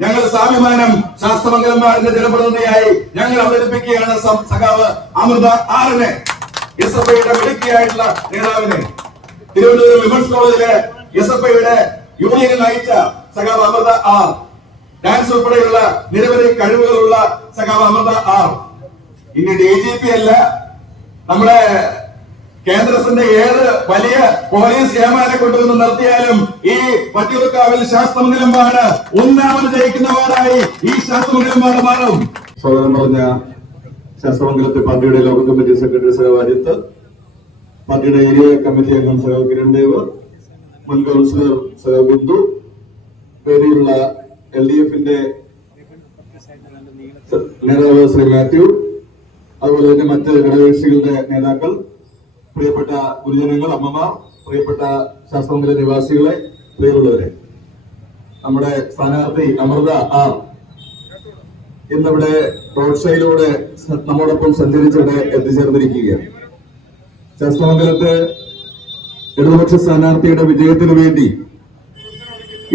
ഞങ്ങൾ സ്വാഭിമാനം ശാസ്ത്രമംഗലന്മാരുടെ ജനപ്രതിനിധിയായി ഞങ്ങൾ അവതരിപ്പിക്കുകയാണ് സഖാവ് അമൃത ആറിനെ. എസ് എഫ് നേതാവിനെ. തിരുവനന്തപുരം വിമൻസ് കോളേജിലെ എസ് എഫ് ഐയുടെ നയിച്ച സഖാവ് അമൃത ആർ. ഡാൻസ് ഉൾപ്പെടെയുള്ള നിരവധി കഴിവുകളുള്ള സഖാവ് അമൃത ആർ. ഇനി ഡി ജി പി അല്ല നമ്മുടെ കേന്ദ്രത്തിന്റെ ഏത് വലിയ പോലീസ് ഏമാനെ കൊണ്ടുവന്ന് നിർത്തിയാലും ഈ വട്ടിയൂർക്കാവിൽ ശാസ്ത്രമംഗലം വാർഡ് ഒന്നാമത് ജയിക്കുന്നവരായി ഈ ശാസ്ത്രമംഗലം വാർഡ് മാറും. സ്വാഗതം പറഞ്ഞ ശാസ്ത്രമംഗലത്തെ പാർട്ടിയുടെ ലോക കമ്മിറ്റി സെക്രട്ടറി സഹ അജിത്ത് പാർട്ടിയുടെ ഏരിയ കമ്മിറ്റി അംഗം സഹ കിരൺദേവ് മുൻ കൗൺസിലർ സഹ ബിന്ദു പേരിലുള്ള എൽ ഡി എഫിന്റെ നേതാവ് ശ്രീ മാത്യു അതുപോലെ തന്നെ മറ്റ് ഘടകകക്ഷികളുടെ നേതാക്കൾ പ്രിയപ്പെട്ട ഗുരുജനങ്ങൾ അമ്മമാർ പ്രിയപ്പെട്ട ശാസ്ത്രമംഗല നിവാസികളെ പ്രിയമുള്ളവരെ നമ്മുടെ സ്ഥാനാർത്ഥി അമൃത ആർ ഇന്നിവിടെ റോഡ് ഷോയിലൂടെ നമ്മോടൊപ്പം സഞ്ചരിച്ചിവിടെ എത്തിച്ചേർന്നിരിക്കുകയാണ്. ശാസ്ത്രമംഗലത്ത് ഇടതുപക്ഷ സ്ഥാനാർത്ഥിയുടെ വിജയത്തിനു വേണ്ടി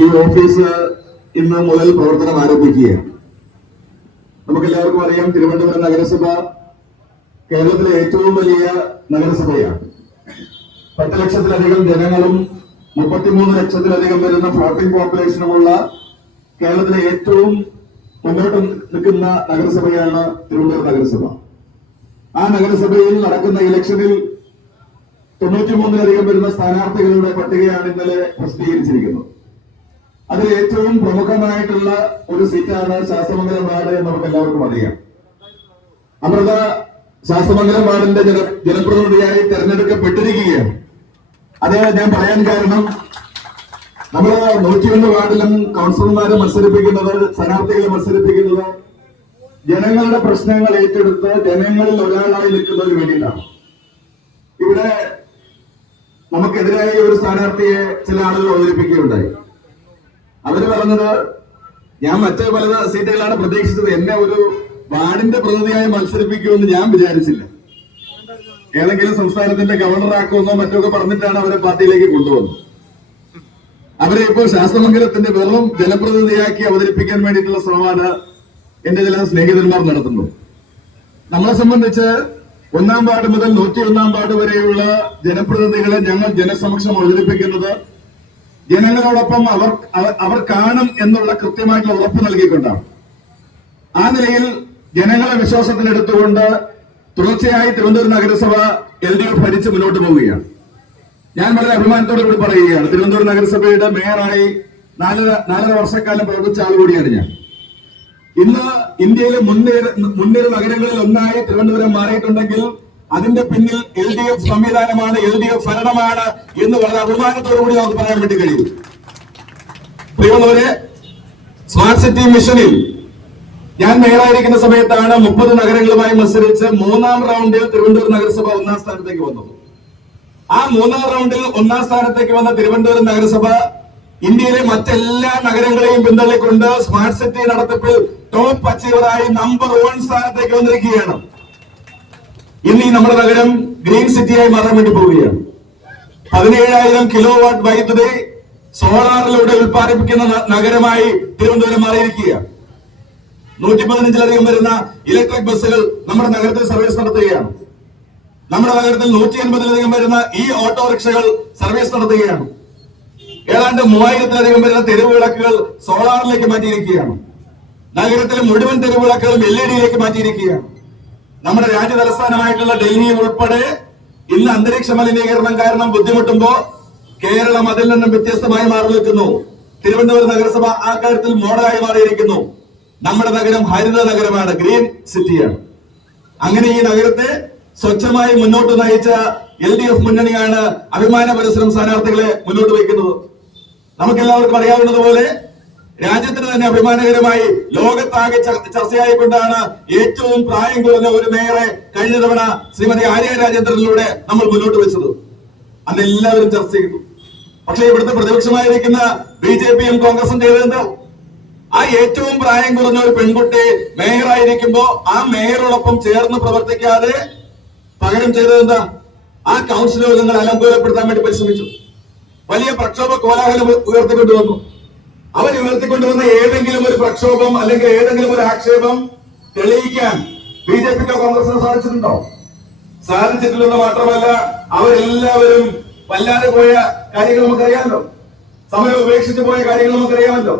ഈ ഓഫീസ് ഇന്ന് മുതൽ പ്രവർത്തനം ആരംഭിക്കുകയാണ്. നമുക്കെല്ലാവർക്കും അറിയാം തിരുവനന്തപുരം നഗരസഭ കേരളത്തിലെ ഏറ്റവും വലിയ നഗരസഭയാണ്. പത്ത് ലക്ഷത്തിലധികം ജനങ്ങളും മുപ്പത്തിമൂന്ന് ലക്ഷത്തിലധികം വരുന്ന ഫ്ലോട്ടിംഗ് പോപ്പുലേഷനുമുള്ള കേരളത്തിലെ ഏറ്റവും മുന്നോട്ട് നിൽക്കുന്ന നഗരസഭയാണ് തിരുവനന്തപുരം നഗരസഭ. ആ നഗരസഭയിൽ നടക്കുന്ന ഇലക്ഷനിൽ തൊണ്ണൂറ്റിമൂന്നിലധികം വരുന്ന സ്ഥാനാർത്ഥികളുടെ പട്ടികയാണ് ഇന്നലെ പ്രസിദ്ധീകരിച്ചിരിക്കുന്നത്. അതിൽ ഏറ്റവും പ്രമുഖമായിട്ടുള്ള ഒരു സീറ്റാണ് ശാസ്ത്രമംഗലം വാർഡ് എന്ന് നമുക്ക് എല്ലാവർക്കും അറിയാം. അമൃത ശാസ്ത്രമംഗലം വാർഡിന്റെ ജന ജനപ്രതിനിധിയായി തെരഞ്ഞെടുക്കപ്പെട്ടിരിക്കുകയാണ്. അത് ഞാൻ പറയാൻ കാരണം. നമ്മൾ നൂറ്റിയൊന്ന് വാർഡിലും കൗൺസിലർമാരെ മത്സരിപ്പിക്കുന്നത് സ്ഥാനാർത്ഥികളെ മത്സരിപ്പിക്കുന്നത് ജനങ്ങളുടെ പ്രശ്നങ്ങൾ ഏറ്റെടുത്ത് ജനങ്ങളിൽ ഒരാളായി നിൽക്കുന്നതിന് വേണ്ടിയിട്ടാണ്. ഇവിടെ നമുക്കെതിരായി ഒരു സ്ഥാനാർത്ഥിയെ ചില ആളുകൾ അവതരിപ്പിക്കുകയുണ്ടായി. അവർ പറഞ്ഞത് ഞാൻ മറ്റേ പല സീറ്റുകളാണ് പ്രതീക്ഷിച്ചത്. എന്നെ ഒരു വാർഡിന്റെ പ്രതിനിധിയായി മത്സരിപ്പിക്കുമെന്ന് ഞാൻ വിചാരിച്ചില്ല. ഏതെങ്കിലും സംസ്ഥാനത്തിന്റെ ഗവർണറാക്കുമെന്നോ മറ്റോ ഒക്കെ പറഞ്ഞിട്ടാണ് അവരെ പാർട്ടിയിലേക്ക് കൊണ്ടുവന്നത്. അവരെ ഇപ്പോൾ ശാസ്ത്രമംഗലത്തിന്റെ വെറും ജനപ്രതിനിധിയാക്കി അവതരിപ്പിക്കാൻ വേണ്ടിയിട്ടുള്ള ശ്രമമാണ് എന്റെ ചില സ്നേഹിതന്മാർ നടത്തുന്നത്. നമ്മളെ സംബന്ധിച്ച് ഒന്നാം വാർഡ് മുതൽ നൂറ്റി ഒന്നാം വാർഡ് വരെയുള്ള ജനപ്രതിനിധികളെ ഞങ്ങൾ ജനസമക്ഷം അവതരിപ്പിക്കുന്നത് ജനങ്ങളോടൊപ്പം അവർ അവർ- കാണും എന്നുള്ള കൃത്യമായിട്ടുള്ള ഉറപ്പ് നൽകിക്കൊണ്ടാണ്. ആ നിലയിൽ ജനങ്ങളെ വിശ്വാസത്തിലെടുത്തുകൊണ്ട് തുടർച്ചയായി തിരുവനന്തപുരം നഗരസഭ എൽ ഡി എഫ് ഭരിച്ച് മുന്നോട്ട് പോവുകയാണ്. ഞാൻ വളരെ അഭിമാനത്തോടു കൂടി പറയുകയാണ് തിരുവനന്തപുരം നഗരസഭയുടെ മേയറായി നാലര നാലര വർഷക്കാലം പ്രവർത്തിച്ച ആൾ കൂടിയാണ് ഞാൻ. ഇന്ന് ഇന്ത്യയിലെ മുൻനിര മുൻനിര നഗരങ്ങളിൽ ഒന്നായി തിരുവനന്തപുരം മാറിയിട്ടുണ്ടെങ്കിൽ അതിന്റെ പിന്നിൽ എൽ ഡി എഫ് സംവിധാനമാണ് എൽ ഡി എഫ് ഭരണമാണ് എന്ന് വളരെ അഭിമാനത്തോടു കൂടി നമുക്ക് പറയാൻ വേണ്ടി കഴിയും. സ്മാർട്ട് സിറ്റി മിഷനിൽ ഞാൻ മേയറായിരിക്കുന്ന സമയത്താണ് മുപ്പത് നഗരങ്ങളുമായി മത്സരിച്ച് മൂന്നാം റൗണ്ടിൽ തിരുവനന്തപുരം നഗരസഭ ഒന്നാം സ്ഥാനത്തേക്ക് വന്നത്. ആ മൂന്നാം റൗണ്ടിൽ ഒന്നാം സ്ഥാനത്തേക്ക് വന്ന തിരുവനന്തപുരം നഗരസഭ ഇന്ത്യയിലെ മറ്റെല്ലാ നഗരങ്ങളെയും പിന്തള്ളിക്കൊണ്ട് സ്മാർട്ട് സിറ്റി നടത്തിപ്പിൽ ടോപ്പ് അച്ചീവറായി നമ്പർ വൺ സ്ഥാനത്തേക്ക് വന്നിരിക്കുകയാണ്. ഇന്ന് ഈ നമ്മുടെ നഗരം ഗ്രീൻ സിറ്റിയായി മാറാൻ വേണ്ടി പോവുകയാണ്. പതിനേഴായിരം കിലോ വാട്ട് വൈദ്യുതി സോളാറിലൂടെ ഉൽപ്പാദിപ്പിക്കുന്ന നഗരമായി തിരുവനന്തപുരം മാറിയിരിക്കുകയാണ്. നൂറ്റി പതിനഞ്ചിലധികം വരുന്ന ഇലക്ട്രിക് ബസ്സുകൾ നമ്മുടെ നഗരത്തിൽ സർവീസ് നടത്തുകയാണ്. നമ്മുടെ നഗരത്തിൽ നൂറ്റി അൻപതിലധികം വരുന്ന ഈ ഓട്ടോറിക്ഷകൾ സർവീസ് നടത്തുകയാണ്. ഏതാണ്ട് മൂവായിരത്തിലധികം വരുന്ന തെരുവുവിളക്കുകൾ സോളാറിലേക്ക് മാറ്റിയിരിക്കുകയാണ്. നഗരത്തിലെ മുഴുവൻ തെരുവുവിളക്കുകളും എൽ ഇ ഡിയിലേക്ക് മാറ്റിയിരിക്കുകയാണ്. നമ്മുടെ രാജ്യ തലസ്ഥാനമായിട്ടുള്ള ഡൽഹി ഉൾപ്പെടെ ഇന്ന് അന്തരീക്ഷ മലിനീകരണം കാരണം ബുദ്ധിമുട്ടുമ്പോൾ കേരളം അതിൽ നിന്നും വ്യത്യസ്തമായി മാറി നിൽക്കുന്നു തിരുവനന്തപുരം നഗരസഭ ആ കാര്യത്തിൽ മോഡലായി മാറിയിരിക്കുന്നു. നമ്മുടെ നഗരം ഹരിത നഗരമാണ് ഗ്രീൻ സിറ്റിയാണ്. അങ്ങനെ ഈ നഗരത്തെ സ്വച്ഛമായി മുന്നോട്ട് നയിച്ച എൽ ഡി എഫ് മുന്നണിയാണ് അഭിമാന പരിസരം സ്ഥാനാർത്ഥികളെ മുന്നോട്ട് വയ്ക്കുന്നത്. നമുക്കെല്ലാവർക്കും അറിയാവുന്നതുപോലെ രാജ്യത്തിന് തന്നെ അഭിമാനകരമായി ലോകത്താകെ ചർച്ചയായി ചർച്ചയായിക്കൊണ്ടാണ് ഏറ്റവും പ്രായം കുറഞ്ഞ ഒരു മേയറെ കഴിഞ്ഞ തവണ ശ്രീമതി ആര്യ രാജേന്ദ്രനിലൂടെ നമ്മൾ മുന്നോട്ട് വെച്ചത്. അന്ന് എല്ലാവരും ചർച്ച ചെയ്തു. പക്ഷേ ഇവിടുത്തെ പ്രതിപക്ഷമായിരിക്കുന്ന ബി ജെ പിയും കോൺഗ്രസും ചെയ്തതെന്തോ ആ ഏറ്റവും പ്രായം കുറഞ്ഞ ഒരു പെൺകുട്ടി മേയറായിരിക്കുമ്പോ ആ മേയറോടൊപ്പം ചേർന്ന് പ്രവർത്തിക്കാതെ പകരം ചെയ്തത് എന്താ? ആ കൗൺസിൽ യോഗങ്ങൾ അലങ്കോലപ്പെടുത്താൻ വേണ്ടി പരിശ്രമിച്ചു. വലിയ പ്രക്ഷോഭ കോലാഹലം ഉയർത്തിക്കൊണ്ടുവന്നു. അവർ ഉയർത്തിക്കൊണ്ടുവന്ന ഏതെങ്കിലും ഒരു പ്രക്ഷോഭം അല്ലെങ്കിൽ ഏതെങ്കിലും ഒരു ആക്ഷേപം തെളിയിക്കാൻ ബി ജെ പിക്കോ കോൺഗ്രസിനോ സാധിച്ചിട്ടുണ്ടോ? സാധിച്ചിട്ടില്ലെന്ന് മാത്രമല്ല അവരെല്ലാവരും വല്ലാതെ പോയ കാര്യങ്ങൾ നമുക്കറിയാമല്ലോ. സമയം ഉപേക്ഷിച്ച് പോയ കാര്യങ്ങൾ നമുക്കറിയാമല്ലോ.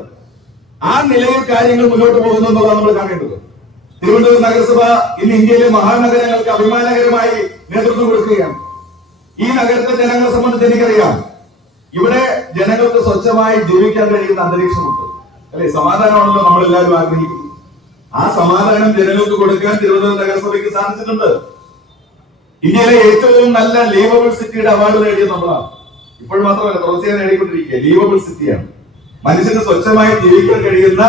ആ നിലയിൽ കാര്യങ്ങൾ മുന്നോട്ട് പോകുന്നു എന്നുള്ളതാണ് നമ്മൾ കാണേണ്ടത്. തിരുവനന്തപുരം നഗരസഭ ഇന്ന് ഇന്ത്യയിലെ മഹാനഗരങ്ങൾക്ക് അഭിമാനകരമായി നേതൃത്വം കൊടുക്കുകയാണ്. ഈ നഗരത്തെ ജനങ്ങളെ സംബന്ധിച്ച് എനിക്കറിയാം. ഇവിടെ ജനങ്ങൾക്ക് സ്വച്ഛമായി ജീവിക്കാൻ കഴിയുന്ന അന്തരീക്ഷമുണ്ട്. അല്ലെ? സമാധാനമാണല്ലോ നമ്മൾ എല്ലാവരും ആഗ്രഹിക്കുന്നത്. ആ സമാധാനം ജനങ്ങൾക്ക് കൊടുക്കാൻ തിരുവനന്തപുരം നഗരസഭയ്ക്ക് സാധിച്ചിട്ടുണ്ട്. ഇന്ത്യയിലെ ഏറ്റവും നല്ല ലീവബിൾ സിറ്റിയുടെ അവാർഡ് നേടിയ നമ്മളാണ്. ഇപ്പോൾ മാത്രമല്ല തുടർച്ചയായി നേടിക്കൊണ്ടിരിക്കുക ലീവബിൾ സിറ്റിയാണ്. മനുഷ്യന് സ്വച്ഛമായി ജീവിക്കാൻ കഴിയുന്ന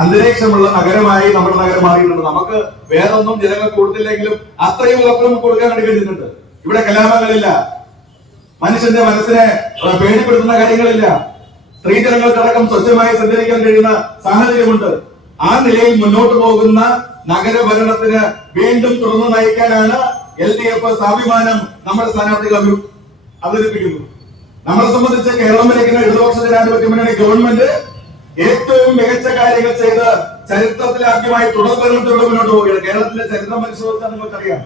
അന്തരീക്ഷമുള്ള നഗരമായി നമ്മുടെ നഗരം മാറിയിട്ടുണ്ട്. നമുക്ക് വേറൊന്നും ജനങ്ങൾ കൊടുത്തില്ലെങ്കിലും അത്രയും ഉറപ്പ് കൊടുക്കാൻ വേണ്ടി കഴിഞ്ഞിട്ടുണ്ട്. ഇവിടെ കലാപങ്ങളില്ല. മനുഷ്യന്റെ മനസ്സിനെ പേടിപ്പെടുത്തുന്ന കാര്യങ്ങളില്ല. സ്ത്രീജനങ്ങൾക്കടക്കം സ്വച്ഛമായി സഞ്ചരിക്കാൻ കഴിയുന്ന സാഹചര്യമുണ്ട്. ആ നിലയിൽ മുന്നോട്ട് പോകുന്ന നഗരഭരണത്തിന് വീണ്ടും തുറന്നു നയിക്കാനാണ് എൽ ഡി എഫ് സ്വാഭിമാനം നമ്മുടെ സ്ഥാനാർത്ഥികൾ അവതരിപ്പിക്കുന്നത് അവതരിപ്പിക്കുന്നു. നമ്മളെ സംബന്ധിച്ച് കേരളം ഭരിക്കുന്ന ഇടതുപക്ഷ ജനാധിപത്യ മുന്നണി ഗവൺമെന്റ് ഏറ്റവും മികച്ച കാര്യങ്ങൾ ചെയ്ത് ചരിത്രത്തിൽ ആദ്യമായി തുടർ മുന്നോട്ട് പോവുകയാണ്. കേരളത്തിന്റെ ചരിത്രം പരിശോധിച്ചാൽ നിങ്ങൾക്കറിയാം.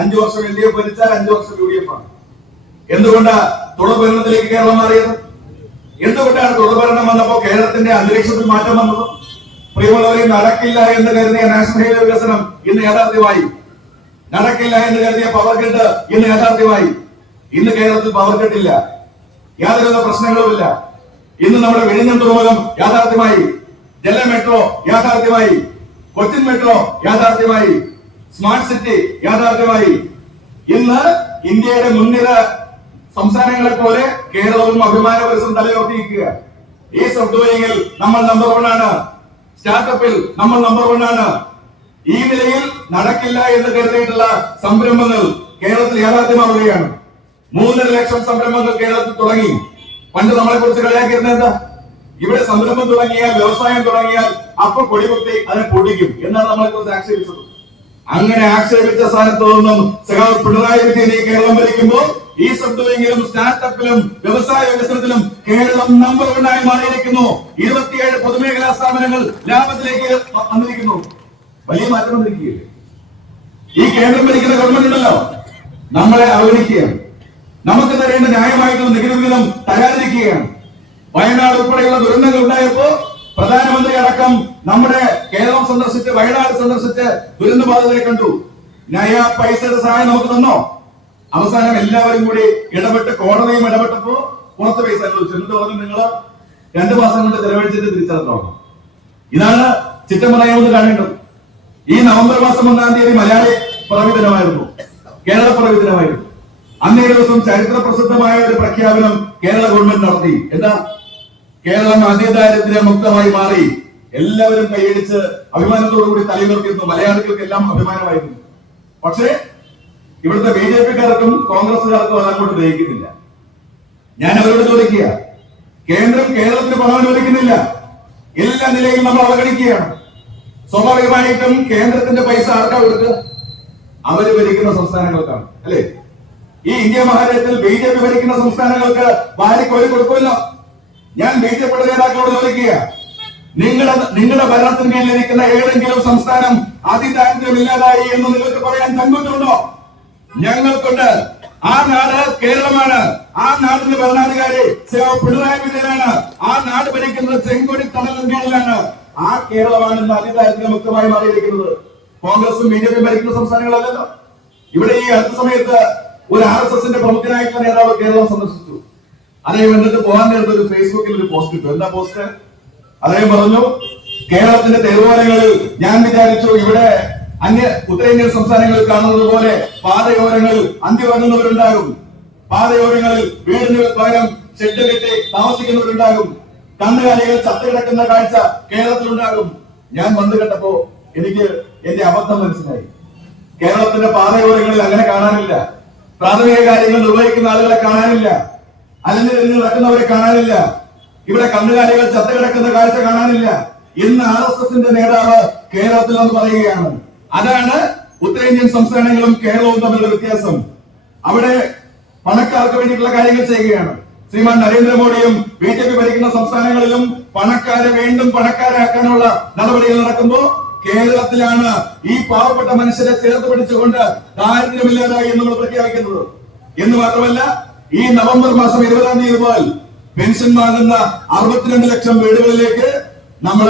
അഞ്ചു വർഷം എൽ ഡി എഫ് ഭരിച്ചാൽ അഞ്ചു വർഷം യു ഡി എഫ് ആണ്. എന്തുകൊണ്ടാ തുടർ ഭരണത്തിലേക്ക് കേരളം മാറിയത്? എന്തുകൊണ്ടാണ് തുടർഭരണം വന്നപ്പോൾ വന്നപ്പോ കേരളത്തിന്റെ അന്തരീക്ഷത്തിൽ മാറ്റം വന്നത്? പ്രിയമുള്ളവരെ നടക്കില്ല എന്ന് കരുതിയ നാഷണൽ ഹൈവേ വികസനം ഇന്ന് യാഥാർത്ഥ്യമായി. നടക്കില്ല എന്ന് കരുതിയ പവർ ഗ്രിഡ് ഇന്ന് യാഥാർത്ഥ്യമായി. ഇന്ന് കേരളത്തിൽ പവർ ഇല്ല. യാതൊരുവിധ പ്രശ്നങ്ങളുമില്ല. ഇന്ന് നമ്മുടെ വിഴിഞ്ഞം തുറമുഖം യാഥാർത്ഥ്യമായി ജല മെട്രോ യാഥാർത്ഥ്യമായി കൊച്ചിൻ മെട്രോ യാഥാർത്ഥ്യമായി സ്മാർട്ട് സിറ്റി യാഥാർത്ഥ്യമായി. ഇന്ന് ഇന്ത്യയുടെ മുൻനിര സംസ്ഥാനങ്ങളെ പോലെ കേരളവും അഭിമാന പരിസം തലയുയർത്തിയിരിക്കുക ഈ സോഫ്റ്റ്വെയറിൽ നമ്മൾ നമ്പർ വൺ ആണ്. സ്റ്റാർട്ടപ്പിൽ നമ്മൾ നമ്പർ വൺ ആണ്. ഈ നിലയിൽ നടക്കില്ല എന്ന് കരുതിയിട്ടുള്ള സംരംഭങ്ങൾ കേരളത്തിൽ യാഥാർത്ഥ്യമാവുകയാണ്. മൂന്നര ലക്ഷം സംരംഭങ്ങൾ കേരളത്തിൽ തുടങ്ങി. പണ്ട് നമ്മളെ കുറിച്ച് കളിയാക്കിയിരുന്നത് എന്താ? ഇവിടെ സംരംഭം തുടങ്ങിയാൽ വ്യവസായം തുടങ്ങിയാൽ അപ്പൊ കൊടികുത്തി അതിനെ പൊടിക്കും എന്നാണ് നമ്മളെ കുറിച്ച് ആക്ഷേപിച്ചത്. അങ്ങനെ ആക്ഷേപിച്ച സ്ഥാനത്ത് നിന്നും സഹാവ് പിണറായി വിജയനെ കേരളം ഭരിക്കുമ്പോൾ ഈ ശബ്ദമെങ്കിലും സ്റ്റാർട്ടപ്പിലും വ്യവസായ വികസനത്തിലും കേരളം നമ്പർ വണ്ണായി മാറിയിരിക്കുന്നു. ഇരുപത്തിയേഴ് പൊതുമേഖലാ സ്ഥാപനങ്ങൾ ലാഭത്തിലേക്ക് വന്നിരിക്കുന്നു. വലിയ മാറ്റം വന്നിരിക്കുകയില്ലേ ഈ കേന്ദ്രം ഭരിക്കുന്ന ഗവൺമെന്റ് ഉണ്ടല്ലോ. നമ്മളെ അവഗണിക്കുകയാണ്. നമുക്ക് തരേണ്ട ന്യായമായിട്ടുള്ള നികുതി വിഹിതം തരാതിരിക്കുകയാണ്. വയനാട് ഉൾപ്പെടെയുള്ള ദുരന്തങ്ങൾ ഉണ്ടായപ്പോ പ്രധാനമന്ത്രി അടക്കം നമ്മുടെ കേരളം സന്ദർശിച്ച് വയനാട് സന്ദർശിച്ച് ദുരന്തബാധിതരെ കണ്ടു. നയ പൈസയുടെ സഹായം നമുക്ക് തന്നോ? അവസാനം എല്ലാവരും കൂടി ഇടപെട്ട് കോടതിയും ഇടപെട്ടപ്പോ കുറച്ച് പൈസ അനുവദിച്ചു നിങ്ങൾ? രണ്ടു മാസം കൊണ്ട് ചെലവഴിച്ചിട്ട് തിരിച്ചറിഞ്ഞോളാം. ഇതാണ് ചിറ്റമലയെന്ന് കാണേണ്ടത് ഈ നവംബർ മാസം ഒന്നാം തീയതി മലയാളി പ്രവിധനമായിരുന്നു കേരള പിറവി ദിനമായിരുന്നു അന്നേ ദിവസം ചരിത്ര പ്രസിദ്ധമായ ഒരു പ്രഖ്യാപനം കേരള ഗവൺമെന്റ് നടത്തി. എന്താ? കേരളം അതിദാരിദ്ര്യ മുക്തമായി മാറി. എല്ലാവരും കൈയടിച്ച് അഭിമാനത്തോടു കൂടി തലയുയർത്തിയിരുന്നു മലയാളികൾക്കെല്ലാം അഭിമാനമായിരുന്നു. പക്ഷേ ഇവിടുത്തെ ബി ജെ പിക്കാർക്കും കോൺഗ്രസുകാർക്കും അത് അങ്ങോട്ട് ദഹിക്കുന്നില്ല. ഞാൻ അവരോട് ചോദിക്കുക കേന്ദ്രം കേരളത്തിന് പണം അനുവദിക്കുന്നില്ല. എല്ലാ നിലയിലും നമ്മൾ അവഗണിക്കുകയാണ്. സ്വാഭാവികമായിട്ടും കേന്ദ്രത്തിന്റെ പൈസ ആർക്കാ കൊടുക്കുക? അവർ ഭരിക്കുന്ന സംസ്ഥാനങ്ങൾക്കാണ്. അല്ലേ? ഈ ഇന്ത്യ മഹാരാജ്യത്തിൽ ബി ജെ പി ഭരിക്കുന്ന സംസ്ഥാനങ്ങൾക്ക് വാരിക്കോരി കൊടുക്കുമല്ലോ. ഞാൻ ബി ജെ പിയുടെ നേതാക്കളോട് ചോദിക്കുക നിങ്ങളുടെ നിങ്ങളുടെ ഭരണത്തിന് കീഴിലിരിക്കുന്ന ഏതെങ്കിലും സംസ്ഥാനം അതിദാരിദ്ര്യമില്ലാതായി എന്ന് നിങ്ങൾക്ക് പറയാൻ തങ്ങുന്നുണ്ടോ ഞങ്ങൾക്കുണ്ട്. ആ നാട് കേരളമാണ്. ആ നാടിന്റെ ഭരണാധികാരി പിണറായി വിജയനാണ്. ആ നാട് ഭരിക്കുന്നത് ചെങ്കൊടി തണലിന് കീഴിലാണ്. ആ കേരളമാണ് ഇന്ന് അതിദാരിദ്ര്യ മുക്തമായി മാറിയിരിക്കുന്നത്. കോൺഗ്രസും ബി ജെ പി ഭരിക്കുന്ന സംസ്ഥാനങ്ങളല്ലല്ലോ. ഇവിടെ ഈ അടുത്ത സമയത്ത് ഒരു ആർ എസ് എസിന്റെ പ്രമുഖനായിട്ടുള്ള നേതാവ് കേരളം സന്ദർശിച്ചു. അദ്ദേഹം എന്നിട്ട് പോകാൻ നേരത്തെ ഒരു ഫേസ്ബുക്കിൽ ഒരു പോസ്റ്റ് ഇട്ടു. എന്താ പോസ്റ്റ് അദ്ദേഹം പറഞ്ഞു കേരളത്തിന്റെ തെരുവോരങ്ങളിൽ ഞാൻ വിചാരിച്ചു ഇവിടെ അന്യ ഉത്തരേന്ത്യൻ സംസ്ഥാനങ്ങളിൽ കാണുന്നത് പോലെ പാതയോരങ്ങളിൽ അന്തി വാങ്ങുന്നവരുണ്ടാകും പാതയോരങ്ങളിൽ വീടിന് പകരം ഷെഡ് കെട്ടി താമസിക്കുന്നവരുണ്ടാകും. കന്നുകാലികൾ ചത്തുകിടക്കുന്ന കാഴ്ച കേരളത്തിലുണ്ടാകും. ഞാൻ വന്നു കണ്ടപ്പോ എനിക്ക് എന്റെ അബദ്ധം മനസ്സിലായി. കേരളത്തിന്റെ പാതയോരങ്ങളിൽ അങ്ങനെ കാണാനില്ല. പ്രാഥമിക കാര്യങ്ങൾ നിർവഹിക്കുന്ന ആളുകളെ കാണാനില്ല. ഇതിൽ നടക്കുന്നവരെ കാണാനില്ല. ഇവിടെ കന്നുകാലികൾ ചത്ത കിടക്കുന്ന കാഴ്ച കാണാനില്ല. ഇന്ന് ആർ എസ് എസിന്റെ നേതാവ് കേരളത്തിൽ എന്ന് പറയുകയാണ്. അതാണ് ഉത്തരേന്ത്യൻ സംസ്ഥാനങ്ങളും കേരളവും തമ്മിലുള്ള വ്യത്യാസം. അവിടെ പണക്കാർക്ക് വേണ്ടിയിട്ടുള്ള കാര്യങ്ങൾ ചെയ്യുകയാണ്. ശ്രീമാൻ നരേന്ദ്രമോദിയും ബി ജെ പി ഭരിക്കുന്ന സംസ്ഥാനങ്ങളിലും പണക്കാരെ വീണ്ടും പണക്കാരാക്കാനുള്ള നടപടികൾ നടക്കുമ്പോ കേരളത്തിലാണ് ഈ പാവപ്പെട്ട മനുഷ്യരെ ചേർത്ത് പിടിച്ചുകൊണ്ട് ദാരിദ്ര്യമില്ലാതായി നമ്മൾ പ്രഖ്യാപിക്കുന്നത്. എന്ന് മാത്രമല്ല ഈ നവംബർ മാസം ഇരുപതാം തീയതി മുതൽ പെൻഷൻ വാങ്ങുന്ന അറുപത്തിരണ്ട് ലക്ഷം വീടുകളിലേക്ക് നമ്മൾ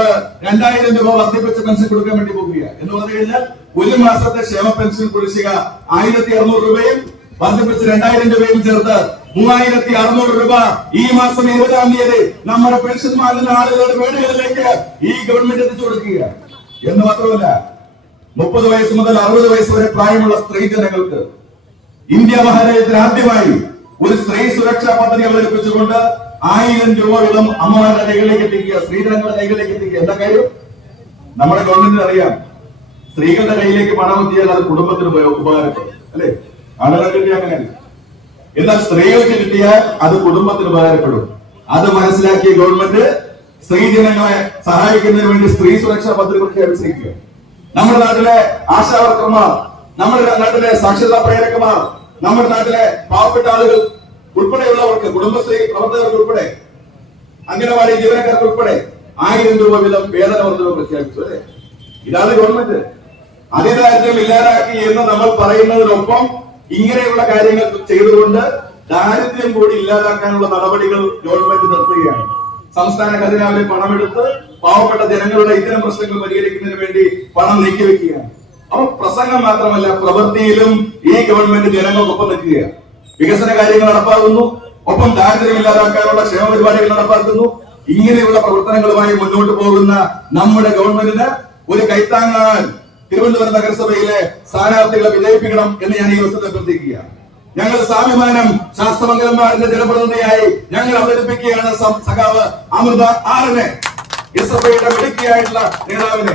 രണ്ടായിരം രൂപ വർദ്ധിപ്പിച്ച പെൻഷൻ കൊടുക്കാൻ വേണ്ടി പോകുകയാണ് എന്ന് പറഞ്ഞു കഴിഞ്ഞാൽ ഒരു മാസത്തെ ക്ഷേമ പെൻഷൻ കുടിശ്ശിക ആയിരത്തി അറുന്നൂറ് രൂപയും വർദ്ധിപ്പിച്ച് രണ്ടായിരം രൂപയും ചേർത്ത് മൂവായിരത്തി അറുന്നൂറ് രൂപ ഈ മാസം ഇരുപതാം തീയതി നമ്മുടെ പെൻഷൻ വാങ്ങുന്ന ആളുകളുടെ വീടുകളിലേക്ക് ഈ ഗവൺമെന്റ് എത്തിച്ചു കൊടുക്കുക എന്ന് മാത്രമല്ല മുപ്പത് വയസ്സ് മുതൽ അറുപത് വയസ്സ് വരെ പ്രായമുള്ള സ്ത്രീ ജനങ്ങൾക്ക് ഇന്ത്യ മഹാരാജ്യത്തിൽ ആദ്യമായി ഒരു സ്ത്രീ സുരക്ഷാ പദ്ധതി അവതരിപ്പിച്ചുകൊണ്ട് ആയിരം രൂപ വീതം അമ്മമാരുടെ കൈകളിലേക്ക് എത്തിക്കുക സ്ത്രീജനങ്ങളുടെ കൈകളിലേക്ക് എത്തിക്കുക. എന്താ കാര്യം? നമ്മുടെ ഗവൺമെന്റിന് അറിയാം സ്ത്രീകളുടെ കയ്യിലേക്ക് പണം എത്തിയാൽ അത് കുടുംബത്തിന് ഉപകാരപ്പെടും അല്ലെ? ആളുകൾക്ക് കിട്ടിയ അങ്ങനെയല്ല എന്നാൽ സ്ത്രീകൾക്ക് കിട്ടിയാൽ അത് കുടുംബത്തിന് ഉപകാരപ്പെടും. അത് മനസ്സിലാക്കിയ ഗവൺമെന്റ് സ്ത്രീജനങ്ങളെ സഹായിക്കുന്നതിന് വേണ്ടി സ്ത്രീ സുരക്ഷാ പദ്ധതി പ്രഖ്യാപിച്ചിരിക്കുക നമ്മുടെ നാട്ടിലെ ആശാവർക്കർമാർ നമ്മുടെ നാട്ടിലെ സാക്ഷരതാ പ്രേരകമാർ നമ്മുടെ നാട്ടിലെ പാവപ്പെട്ട ആളുകൾ ഉൾപ്പെടെയുള്ളവർക്ക് കുടുംബശ്രീ പ്രവർത്തകർക്ക് ഉൾപ്പെടെ അംഗനവാടി ജീവനക്കാർക്ക് ഉൾപ്പെടെ ആയിരം രൂപ വീതം വേതന വർദ്ധന പ്രഖ്യാപിച്ചു അല്ലേ? ഇതാണ് ഗവൺമെന്റ്. അതിദാരിദ്ര്യം ഇല്ലാതാക്കി എന്ന് നമ്മൾ പറയുന്നതിനൊപ്പം ഇങ്ങനെയുള്ള കാര്യങ്ങൾ ചെയ്തുകൊണ്ട് ദാരിദ്ര്യം കൂടി ഇല്ലാതാക്കാനുള്ള നടപടികൾ ഗവൺമെന്റ് നിർത്തുകയാണ്. സംസ്ഥാന ഖജനാവിലെ പണമെടുത്ത് പാവപ്പെട്ട ജനങ്ങളുടെ ഇത്തരം പ്രശ്നങ്ങൾ പരിഹരിക്കുന്നതിന് വേണ്ടി പണം നീക്കിവെക്കുകയാണ്. അപ്പൊ പ്രസംഗം മാത്രമല്ല പ്രവൃത്തിയിലും ഈ ഗവൺമെന്റ് ജനങ്ങൾക്കൊപ്പം നിൽക്കുകയാണ്. വികസന കാര്യങ്ങൾ നടപ്പാക്കുന്നു ഒപ്പം ദാരിദ്ര്യം ഇല്ലാതാക്കാനുള്ള ക്ഷേമ പരിപാടികൾ നടപ്പാക്കുന്നു. ഇങ്ങനെയുള്ള പ്രവർത്തനങ്ങളുമായി മുന്നോട്ട് പോകുന്ന നമ്മുടെ ഗവൺമെന്റിന് ഒരു കൈത്താങ്ങാൻ തിരുവനന്തപുരം നഗരസഭയിലെ സ്ഥാനാർത്ഥികളെ വിജയിപ്പിക്കണം എന്ന് ഞാൻ ഈ ദിവസത്തെ അഭ്യർത്ഥിക്കുകയാണ്. ഞങ്ങൾ സ്വാഭിമാനം ശാസ്ത്രമംഗലന്മാരുടെ ജനപ്രതിനിധിയായി ഞങ്ങൾ അവതരിപ്പിക്കുകയാണ് സഖാവ് അമൃത ആറിനെ. എസ് എഫ് ഐയുടെ മിടുക്കിയായിട്ടുള്ള നേതാവിനെ.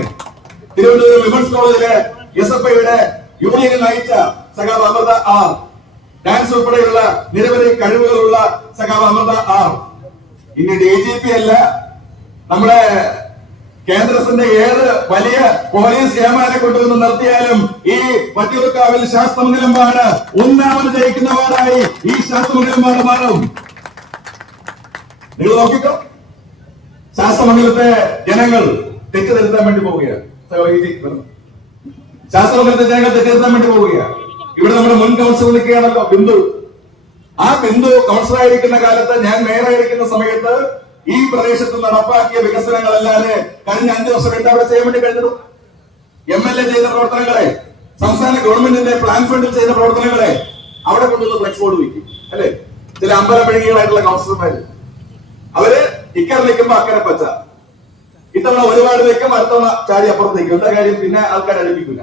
തിരുവനന്തപുരം വിമൻസ് കോളേജിലെ എസ് എഫ് ഐയുടെ യൂണിയനിൽ നയിച്ച സഖാവ് അമൃത ആർ. ഡാൻസ് ഉൾപ്പെടെയുള്ള നിരവധി കഴിവുകളുള്ള സഖാവ് അമൃത ആർ. ഇനി ഡി ജി പി അല്ല നമ്മുടെ കേന്ദ്രത്തിന്റെ ഏത് വലിയ പോലീസ് ഏമാനെ കൊണ്ടുവന്ന് നിർത്തിയാലും ഈ പട്ടിയൂർക്കാവിൽ ശാസ്ത്രമംഗലമാണ്. ഒന്നാമത് ജയിക്കുന്നവരായി ഈ ശാസ്ത്രമംഗലമാണ് മാറും നിങ്ങൾ നോക്കിക്കോ. ശാസ്ത്രമംഗലത്തെ ജനങ്ങൾ തെറ്റിദ്ധരുത്താൻ വേണ്ടി പോവുകയാണ്. ശാസ്ത്രമംഗലത്തെ ജനങ്ങൾ തെറ്റിദ്ധരുത്താൻ വേണ്ടി പോവുകയാണ്. ഇവിടെ നമ്മുടെ മുൻ കൗൺസിൽ നിൽക്കുകയാണല്ലോ ബിന്ദു. ആ ബിന്ദു കൗൺസിലായിരിക്കുന്ന കാലത്ത് ഞാൻ മേയറായിരിക്കുന്ന സമയത്ത് ഈ പ്രദേശത്ത് നടപ്പാക്കിയ വികസനങ്ങളല്ലാതെ കഴിഞ്ഞ അഞ്ചു വർഷം എന്താ അവിടെ ചെയ്യാൻ വേണ്ടി കഴിഞ്ഞിട്ടു. എം എൽ എ ചെയ്ത പ്രവർത്തനങ്ങളെ സംസ്ഥാന ഗവൺമെന്റിന്റെ പ്ലാൻ ഫണ്ടിൽ ചെയ്ത പ്രവർത്തനങ്ങളെ അവിടെ കൊണ്ടുവന്ന് ഫ്ലെക്സ് ബോർഡ് വയ്ക്കും അല്ലെ ചില അമ്പലപ്പിഴങ്ങികളായിട്ടുള്ള കൗൺസിലർമാര് അവർ ഇക്കര നിൽക്കുമ്പോ അക്കരെ പച്ച. ഇത്തവണ ഒരുപാട് നിൽക്കും അടുത്തവണ ചാടി അപ്പുറത്തേക്ക് എന്താ കാര്യം? പിന്നെ ആൾക്കാർ അടുപ്പിക്കില്ല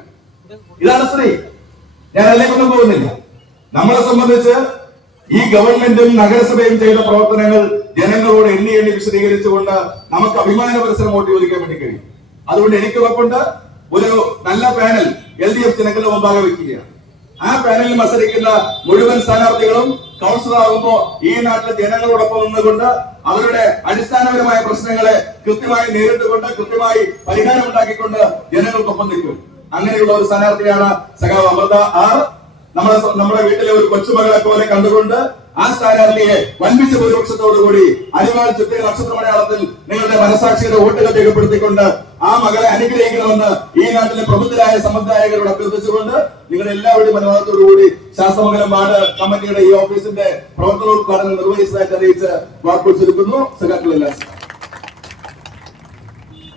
ഇതാണ് ശ്രീ ഞാൻ അതിലേക്കൊന്നും പോകുന്നില്ല. നമ്മളെ സംബന്ധിച്ച് ഈ ഗവൺമെന്റും നഗരസഭയും ചെയ്ത പ്രവർത്തനങ്ങൾ ജനങ്ങളോട് എണ്ണി എണ്ണി വിശദീകരിച്ചുകൊണ്ട് നമുക്ക് അഭിമാന പരിസരം വോട്ട് ചോദിക്കാൻ വേണ്ടി കഴിയും. അതുകൊണ്ട് എനിക്ക് ഉറപ്പുണ്ട്. ഒരു നല്ല പാനൽ എൽ ഡി എഫ് ജനങ്ങളുടെ മുമ്പാകെ വെക്കുകയാണ്. ആ പാനലിൽ മത്സരിക്കുന്ന മുഴുവൻ സ്ഥാനാർത്ഥികളും കൗൺസിലർ ആകുമ്പോ ഈ നാട്ടിലെ ജനങ്ങളോടൊപ്പം നിന്നുകൊണ്ട് അവരുടെ അടിസ്ഥാനപരമായ പ്രശ്നങ്ങളെ കൃത്യമായി നേരിട്ടുകൊണ്ട് കൃത്യമായി പരിഹാരം ഉണ്ടാക്കിക്കൊണ്ട് ജനങ്ങൾക്കൊപ്പം നിൽക്കും. അങ്ങനെയുള്ള ഒരു സ്ഥാനാർത്ഥിയാണ് സഖാവ് അമൃത ആർ. നമ്മുടെ നമ്മുടെ വീട്ടിലെ ഒരു കൊച്ചുമകളെ പോലെ കണ്ടുകൊണ്ട് ആ സ്ഥാനാർത്ഥിയെ വൻപിച്ച ഭൂരിപക്ഷത്തോടുകൂടി അരിവാൾ ചുറ്റിയ നക്ഷത്ര മലയാളത്തിൽ നിങ്ങളുടെ മനസാക്ഷിയുടെ വോട്ടുകൾ രേഖപ്പെടുത്തിക്കൊണ്ട് ആ മകളെ അനുഗ്രഹിക്കണമെന്ന് ഈ നാട്ടിലെ പ്രബുദ്ധരായ സമുദായകരോട് അഭ്യർത്ഥിച്ചുകൊണ്ട് നിങ്ങൾ എല്ലാവരുടെയും അനുവാദത്തോടുകൂടി ശാസ്ത്രമംഗലം വാർഡ് കമ്മിറ്റിയുടെ ഈ ഓഫീസിന്റെ പ്രവർത്തനോദ്ഘാടനം നിർവഹിച്ചതായിട്ട് അറിയിച്ച് വാക്കുകൾ ചുരുക്കുന്നു സഖാക്കളെല്ലാം